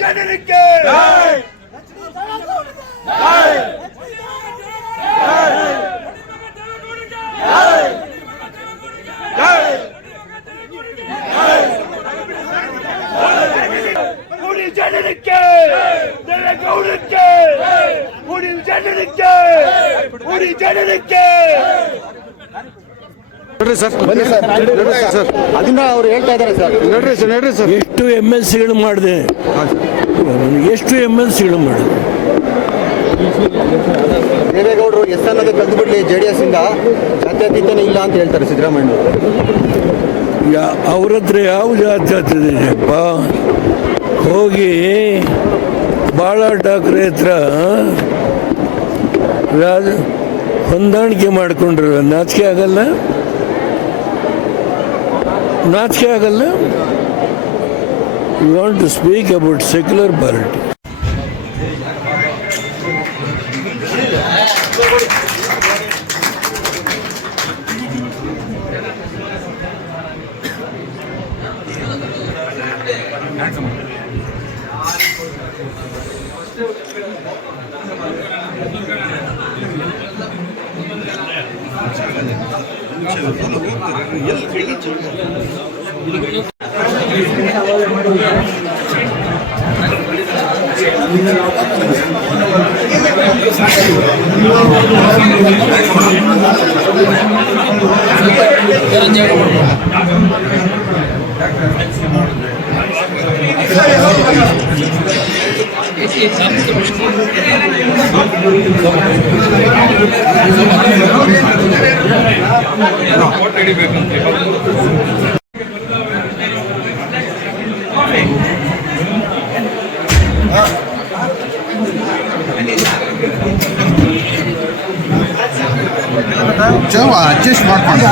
ಜನರಿಗೆ ಜನರಿಗೆ ದೇವೇಗೌಡರಿಗೆ ಜನರಿಗೆ ಜನರಿಗೆ ನೋಡ್ರಿ ಸರ್ ಬನ್ನಿ ಸರ್ ಸರ್ ಅದನ್ನ ಅವ್ರು ಹೇಳ್ತಾ ಇದ್ದಾರೆ ಸರ್ ನೋಡ್ರಿ ಸರ್ ಎಷ್ಟು MLCಗಳು ಮಾಡಿದೆ ಎಷ್ಟು MLCಗಳು ಮಾಡಿದೆ ದೇವೇಗೌಡರು ಎಸ್ ಅನ್ನೋದು ಕಲ್ತು ಬಿಡ್ಲಿ JDS ಇಂದ ಜಾತ್ಯತೀತನೇ ಇಲ್ಲ ಅಂತ ಹೇಳ್ತಾರೆ ಸಿದ್ದರಾಮಯ್ಯ ಅವ್ರ ಹತ್ರ ಯಾವ ಜಾತ್ಯತೀತ ಇದೆಯಪ್ಪ ಹೋಗಿ ಬಾಳ ಠಾಕ್ರೆ ಹತ್ರ ಹೊಂದಾಣಿಕೆ ಮಾಡಿಕೊಂಡ್ರ ನಾಚಿಕೆ ಆಗಲ್ಲ you want to speak about secular party adjust ಮಾಡ್ಕೊಂಡು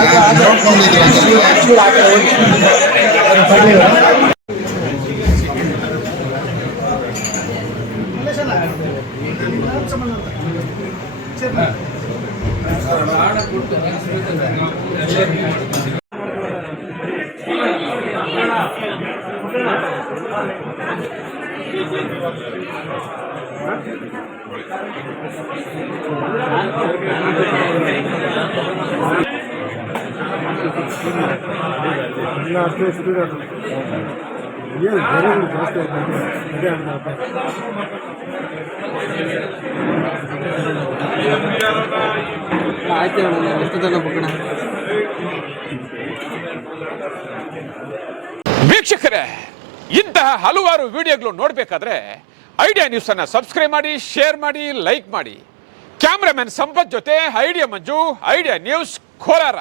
ವೀಕ್ಷಕರೇ, ಇಂತಹ ಹಲವಾರು ವಿಡಿಯೋಗಳು ನೋಡಬೇಕಾದ್ರೆ ಐಡಿಯಾ ನ್ಯೂಸ್ ಅನ್ನು ಸಬ್ಸ್ಕ್ರೈಬ್ ಮಾಡಿ, ಶೇರ್ ಮಾಡಿ, ಲೈಕ್ ಮಾಡಿ. ಕ್ಯಾಮ್ರಾಮನ್ ಸಂಪತ್ ಜೊತೆ Idea Manju, Idea News, Kolar.